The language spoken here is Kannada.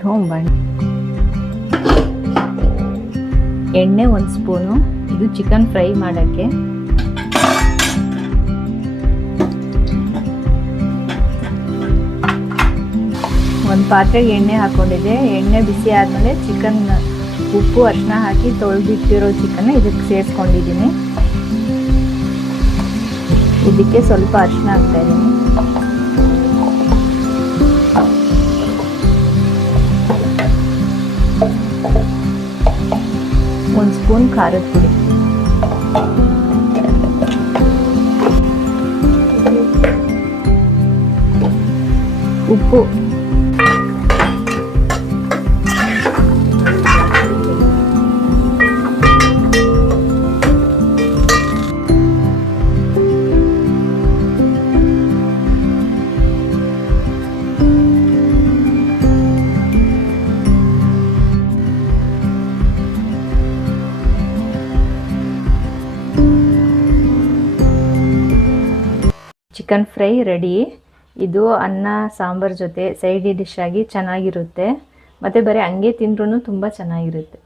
ಧೋಂಬಣ್ಣೆ, ಎಣ್ಣೆ 1 ಸ್ಪೂನು. ಇದು ಚಿಕನ್ ಫ್ರೈ ಮಾಡೋಕ್ಕೆ. ಒಂದು ಪಾತ್ರೆಗೆ ಎಣ್ಣೆ ಹಾಕ್ಕೊಂಡಿದ್ದೆ. ಎಣ್ಣೆ ಬಿಸಿ ಆದಮೇಲೆ ಚಿಕನ್ ಉಪ್ಪು ಅರಿಶಿನ ಹಾಕಿ ತೊಳೆದಿಟ್ಟಿರೋ ಚಿಕನ್ ಇದಕ್ಕೆ ಸೇರಿಸ್ಕೊಂಡಿದ್ದೀನಿ. ಇದಕ್ಕೆ ಸ್ವಲ್ಪ ಅರಿಶಿನ ಹಾಕ್ತಾ ಇದ್ದೀನಿ. ಒಂದು ಸ್ಪೂನ್ ಖಾರದ ಪುಡಿ, ಉಪ್ಪು, ಚಿಕನ್ ಫ್ರೈ ರೆಡಿ. ಇದು ಅನ್ನ ಸಾಂಬಾರ್ ಜೊತೆ ಸೈಡ್ ಡಿಶ್ ಆಗಿ ಚೆನ್ನಾಗಿರುತ್ತೆ, ಮತ್ತು ಬರೀ ಹಂಗೆ ತಿಂದ್ರೂ ತುಂಬ ಚೆನ್ನಾಗಿರುತ್ತೆ.